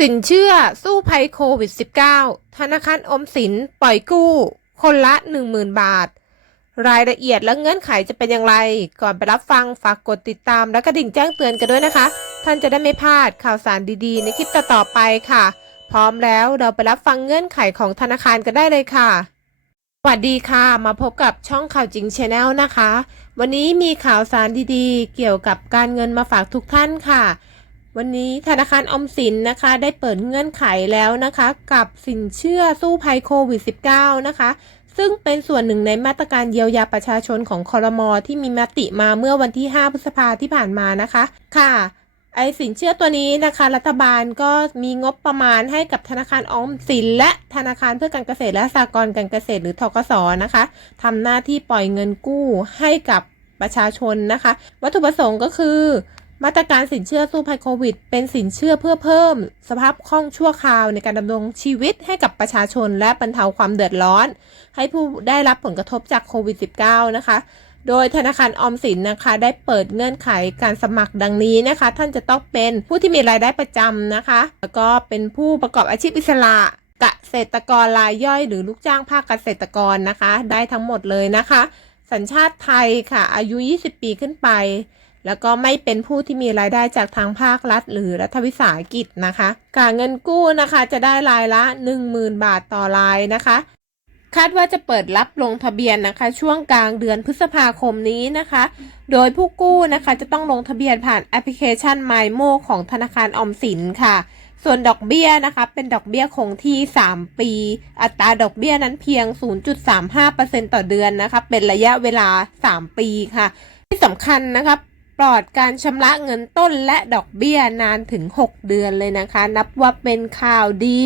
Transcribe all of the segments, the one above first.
สินเชื่อสู้ภัยโควิด -19 ธนาคารอมสินปล่อยกู้ คนละ 10,000 บาท รายละเอียดและเงื่อนไขจะเป็นอย่างไร ก่อนไปรับฟังฝากกดติดตามและกระดิ่งแจ้งเตือนกันด้วยนะคะ ท่านจะได้ไม่พลาดข่าวสารดีๆ ในคลิปต่อๆไปค่ะ พร้อมแล้วเราไปรับฟังเงื่อนไขของธนาคารกันได้เลยค่ะสวัสดีค่ะ มาพบกับช่องข่าวจริงชาแนลนะคะ วันนี้มีข่าวสารดีๆ เกี่ยวกับการเงินมาฝากทุกท่านค่ะ วันนี้ธนาคารอมสินนะคะ ได้เปิดเงื่อนไขแล้วนะคะ กับสินเชื่อสู้ภัยโควิด -19 นะคะ ซึ่งเป็นส่วนหนึ่งในมาตรการเยียวยาประชาชนของคอรมอที่มีมติมาเมื่อวันที่ 5 พฤษภาที่ผ่านมานะคะ ค่ะ ไอสินเชื่อตัวนี้นะคะ รัฐบาลก็มีงบประมาณให้กับธนาคารออมสิน และธนาคารเพื่อการเกษตรและสหกรณ์การเกษตรหรือทกสนะคะทำหน้าที่ปล่อยเงินกู้ให้กับประชาชนนะคะ วัตถุประสงค์ก็คือ มาตรการสินเชื่อสู้ภัยโควิด เป็นสินเชื่อเพื่อเพิ่ม สภาพคล่องชั่วคราวในการดำรงชีวิตให้กับประชาชนและบรรเทาความเดือดร้อน ให้ผู้ได้รับผลกระทบจากโควิด -19 นะคะ โดยธนาคารออมสินนะคะ ได้เปิดเงื่อนไขการสมัครดังนี้นะคะ ท่านจะต้องเป็นผู้ที่มีรายได้ประจำนะคะ แล้วก็เป็นผู้ประกอบอาชีพอิสระเกษตรกรรายย่อย หรือลูกจ้างภาคเกษตรกรนะคะ ได้ทั้งหมดเลยนะคะ สัญชาติไทยค่ะ อายุ 20 ปีขึ้นไป แล้วก็ไม่เป็นผู้ที่มีรายได้จากทางภาครัฐ หรือรัฐวิสาหกิจนะคะการเงินกู้นะคะจะได้รายละ 10,000 บาทต่อรายนะคะ คาดว่าจะเปิดรับลงทะเบียนนะคะ ช่วงกลางเดือนพฤษภาคมนี้นะคะ โดยผู้กู้นะคะจะต้องลงทะเบียนผ่านแอปพลิเคชัน MyMo ของธนาคารออมสินค่ะส่วนดอกเบี้ยนะคะเป็นดอกเบี้ยคงที่ 3 ปี อัตราดอกเบี้ยนั้นเพียง 0.35%ต่อเดือนนะคะเป็นระยะเวลา 3 ปีค่ะ ที่สำคัญนะคะ ปลอดการชำระเงินต้นและดอกเบี้ยนานถึง 6 เดือนเลยนะคะ นับว่าเป็นข่าวดี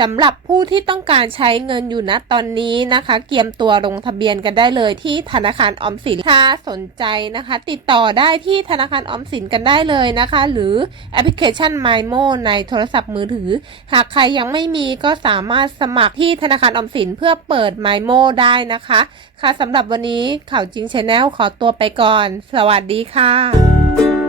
สำหรับผู้ที่ต้องการใช้เงินอยู่นะตอนนี้นะคะ เกียมตัวลงทะเบียนกันได้เลยที่ธนาคารออมสินถ้าสนใจนะคะ ติดต่อได้ที่ธนาคารออมสินกันได้เลยนะคะ หรือแอปพลิเคชัน MyMo ในโทรศัพท์มือถือ หากใครยังไม่มีก็สามารถสมัครที่ธนาคารออมสินเพื่อเปิด MyMo ได้นะคะ ค่ะสำหรับวันนี้ข่าวจริงชาแนลขอตัวไปก่อน สวัสดีค่ะ lugar.